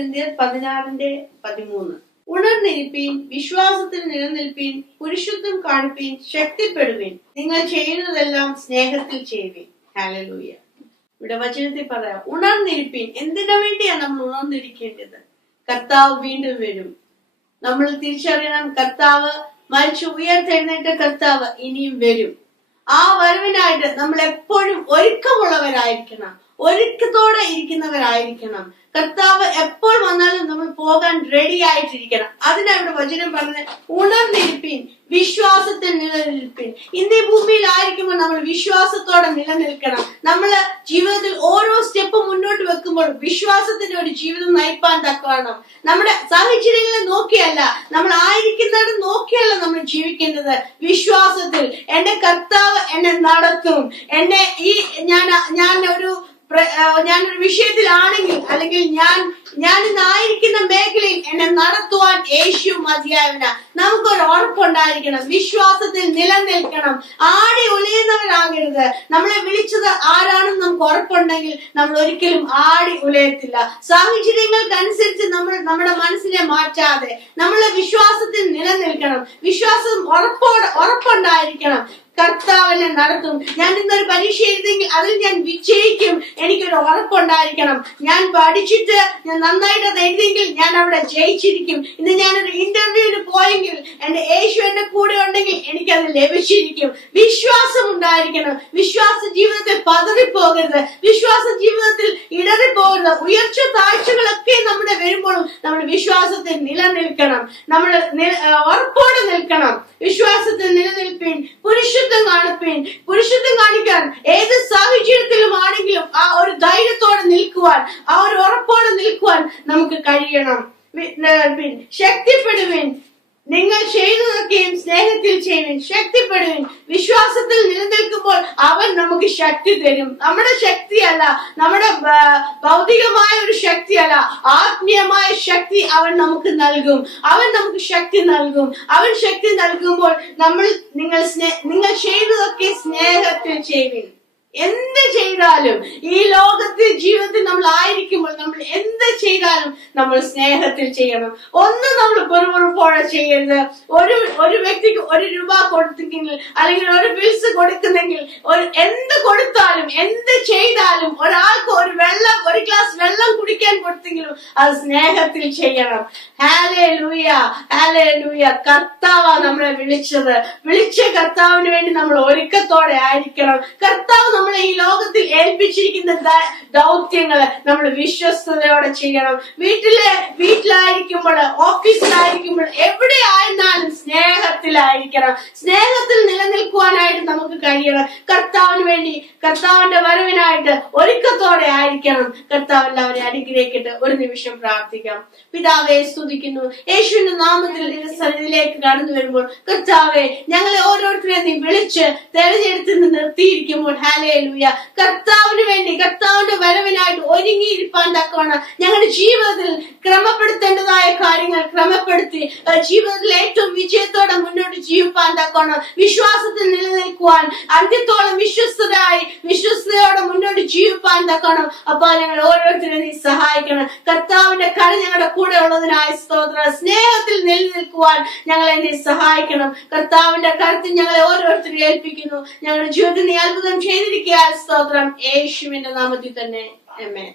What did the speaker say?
കൊരിന്ത്യർ 16:13. ഉണർന്നിരിപ്പീൻ, വിശ്വാസത്തിൽ നിലനിൽപ്പീൻ, പുരുഷത്വം കാണിപ്പീൻ, ശക്തിപ്പെടുവീൻ, നിങ്ങൾ ചെയ്യുന്നതെല്ലാം സ്നേഹത്തിൽ ചെയ്യുവീൻ. ഹല്ലേലൂയ. ഇവിടെ വചനത്തിൽ പറയാം, ഉണർന്നിരിപ്പീൻ. എന്തിനു വേണ്ടിയാണ് നമ്മൾ ഉണർന്നിരിക്കേണ്ടത്? കർത്താവ് വീണ്ടും വരും. നമ്മൾ തിരിച്ചറിയണം, കർത്താവ് മരിച്ചു ഉയർത്തെഴുന്നേറ്റ കർത്താവ് ഇനിയും വരും. ആ വരവിനായിട്ട് നമ്മൾ എപ്പോഴും ഒരുക്കമുള്ളവരായിരിക്കണം, ഒരുക്കത്തോടെ ഇരിക്കുന്നവരായിരിക്കണം. കർത്താവ് എപ്പോൾ വന്നാലും നമ്മൾ പോകാൻ റെഡി ആയിട്ടിരിക്കണം. അതിനാ ഇവിടെ വചനം പറഞ്ഞത്, ഉണർന്നിരിപ്പീൻ, വിശ്വാസത്തിൽ നിലനിൽപ്പീൻ. ഇന്ന് ഈ ഭൂമിയിൽ ആയിരിക്കുമ്പോൾ നമ്മൾ വിശ്വാസത്തോടെ നിലനിൽക്കണം. നമ്മള് ജീവിതത്തിൽ ഓരോ സ്റ്റെപ്പ് മുന്നോട്ട് വെക്കുമ്പോൾ വിശ്വാസത്തിന്റെ ഒരു ജീവിതം നയിപ്പാൻ തക്കവണ്ണം നമ്മുടെ സാഹചര്യങ്ങളെ നോക്കിയല്ല, നമ്മൾ ആയിരിക്കുന്നത് നോക്കിയല്ല നമ്മൾ ജീവിക്കേണ്ടത്. വിശ്വാസത്തിൽ എന്റെ കർത്താവ് എന്നെ നടത്തും. എന്നെ ഞാനൊരു വിഷയത്തിലാണെങ്കിൽ, അല്ലെങ്കിൽ ഞാൻ ഇന്നായിരിക്കുന്ന മേഖലയിൽ എന്നെ നടത്തുവാൻ യേശു മതിയായവനാ. നമുക്കൊരു ഉറപ്പുണ്ടായിരിക്കണം, വിശ്വാസത്തിൽ നിലനിൽക്കണം, ആടി ഉലയുന്നവരാകരുത്. നമ്മളെ വിളിച്ചത് ആരാണെന്ന് നമുക്ക് ഉറപ്പുണ്ടെങ്കിൽ നമ്മൾ ഒരിക്കലും ആടി ഉലയത്തില്ല. സാഹചര്യങ്ങൾക്കനുസരിച്ച് നമ്മുടെ മനസ്സിനെ മാറ്റാതെ നമ്മൾ വിശ്വാസത്തിൽ നിലനിൽക്കണം. വിശ്വാസം ഉറപ്പുണ്ടായിരിക്കണം. കർത്താവിനെ നടത്തും. ഞാൻ ഇന്നൊരു പരീക്ഷ എഴുതെങ്കിൽ അതിൽ ഞാൻ വിജയിക്കും, എനിക്കൊരു ഉറപ്പുണ്ടായിരിക്കണം. ഞാൻ പഠിച്ചിട്ട് ഞാൻ നന്നായിട്ട് അത് എഴുതിയെങ്കിൽ ഞാൻ അവിടെ ജയിച്ചിരിക്കും. ഇന്ന് ഞാനൊരു ഇന്റർവ്യൂവിന് പോയെങ്കിൽ എന്റെ യേശു എന്റെ കൂടെ ഉണ്ടെങ്കിൽ എനിക്കത് ലഭിച്ചിരിക്കും. വിശ്വാസം ഉണ്ടായിരിക്കണം. വിശ്വാസ ജീവിതത്തിൽ പതറിപ്പോകരുത്, വിശ്വാസ ജീവിതത്തിൽ ഇടറിപ്പോകരുത്. ഉയർച്ച താഴ്ചകളൊക്കെ നമ്മുടെ വരുമ്പോഴും നമ്മൾ വിശ്വാസത്തിൽ നിലനിൽക്കണം. നമ്മൾ ഉറപ്പോടെ നിൽക്കണം. വിശ്വാസത്തിൽ നിലനിൽപ്പീൻ, പുരുഷത്വം കാണിപ്പീൻ. പുരുഷത്വം കാണിക്കാൻ ഏത് സാഹചര്യത്തിലും ആണെങ്കിലും ആ ഒരു ധൈര്യത്തോടെ നിൽക്കുവാൻ, ആ ഒരു ഉറപ്പോടെ നിൽക്കുവാൻ നമുക്ക് കഴിയണം. ശക്തിപ്പെടുവീൻ, നിങ്ങൾ ചെയ്യുന്നതൊക്കെയും സ്നേഹത്തിൽ ചെയ്യുവിൻ. ശക്തിപ്പെടുവിൻ. വിശ്വാസത്തിൽ നിലനിൽക്കുമ്പോൾ അവൻ നമുക്ക് ശക്തി തരും. നമ്മുടെ ശക്തിയല്ല, നമ്മുടെ ഭൗതികമായ ഒരു ശക്തിയല്ല, ആത്മീയമായ ശക്തി അവൻ നമുക്ക് നൽകും. അവൻ നമുക്ക് ശക്തി നൽകും. അവൻ ശക്തി നൽകുമ്പോൾ നിങ്ങൾ ചെയ്യുന്നതൊക്കെ സ്നേഹത്തിൽ ചെയ്യുവിൻ. എന്ത് ചെയ്താലും ഈ ലോകത്തിൽ ജീവിതത്തിൽ നമ്മൾ ആയിരിക്കുമ്പോൾ നമ്മൾ എന്ത് ചെയ്താലും നമ്മൾ സ്നേഹത്തിൽ ചെയ്യണം. ഒന്നും നമ്മൾ പെറുപെറുപ്പോടെ ചെയ്യരുത്. ഒരു വ്യക്തിക്ക് 1 രൂപ കൊടുത്തെങ്കിൽ, അല്ലെങ്കിൽ ഒരു ബിൽസ് കൊടുക്കുന്നെങ്കിൽ, എന്ത് കൊടുത്താലും എന്ത് ചെയ്താലും, ഒരാൾക്ക് ഒരു ഗ്ലാസ് വെള്ളം കുടിക്കാൻ കൊടുത്തെങ്കിലും അത് സ്നേഹത്തിൽ ചെയ്യണം. Hallelujah, hallelujah. കർത്താവാ നമ്മളെ വിളിച്ച കർത്താവിന് വേണ്ടി നമ്മൾ ഒരുക്കത്തോടെ ആയിരിക്കണം. കർത്താവ് നമ്മളെ ഈ ലോകത്തിൽ ഏൽപ്പിച്ചിരിക്കുന്ന ദൗത്യങ്ങള് നമ്മൾ വിശ്വസ്തയോടെ ചെയ്യണം. വീട്ടിലായിരിക്കുമ്പോൾ, ഓഫീസിലായിരിക്കുമ്പോൾ, എവിടെ ആയിരുന്നാലും സ്നേഹത്തിലായിരിക്കണം. സ്നേഹത്തിൽ നിലനിൽക്കുവാനായിട്ട് നമുക്ക് കഴിയണം. കർത്താവിന് വേണ്ടി, കർത്താവിന്റെ വരവിനായിട്ട് ഒരുക്കത്തോടെ ആയിരിക്കണം. കർത്താവ് എല്ലാവരെയും അനുഗ്രഹിക്കട്ടെ. ഒരു നിമിഷം പ്രാർത്ഥിക്കാം. പിതാവേ, സ്തുതിക്കുന്നു. യേശുവിന്റെ നാമത്തിൽ സന്നിധിയിലേക്ക് കടന്നു വരുമ്പോൾ കർത്താവെ, ഞങ്ങളെ ഓരോരുത്തരെയും നീ വിളിച്ച് തെരഞ്ഞെടുത്ത് നിർത്തിയിരിക്കുമ്പോൾ ഹല്ലേലൂയ, കർത്താവിന് വേണ്ടി, കർത്താവിന്റെ വരവിനായിട്ട് ഒരുങ്ങിയിരിക്കാൻ തക്കവണ്ണം ഞങ്ങളുടെ ജീവിതത്തിൽ ക്രമപ്പെടുത്തേണ്ടതായ കാര്യങ്ങൾ ക്രമപ്പെടുത്തി ജീവിതത്തിൽ ഏറ്റവും വിജയത്തോടെ മുന്നോട്ട് ജീവിക്കാൻ തക്കവണ്ണം വിശ്വാസത്തിൽ നിലനിൽക്കുവാൻ, അന്ത്യത്തോളം വിശ്വസ്തയോടെ മുന്നോട്ട് ജീവിക്കാൻ തക്കണം. അപ്പോൾ ഞങ്ങൾ ഓരോരുത്തരും നീ സഹായിക്കണം. കർത്താവിന്റെ കര ഞങ്ങളുടെ കൂടെ ഉള്ളതിനായി സ്തോത്രം. സ്നേഹത്തിൽ നിലനിൽക്കുവാൻ ഞങ്ങളെ നീ സഹായിക്കണം. കർത്താവിന്റെ കരത്തിൽ ഞങ്ങളെ ഓരോരുത്തരും ഏൽപ്പിക്കുന്നു. ഞങ്ങളുടെ ജീവിതത്തിൽ നീ അത്ഭുതം ചെയ്തിരിക്കുക. സ്തോത്രം. യേശുവിന്റെ നാമത്തിൽ തന്നെ. ആമേൻ.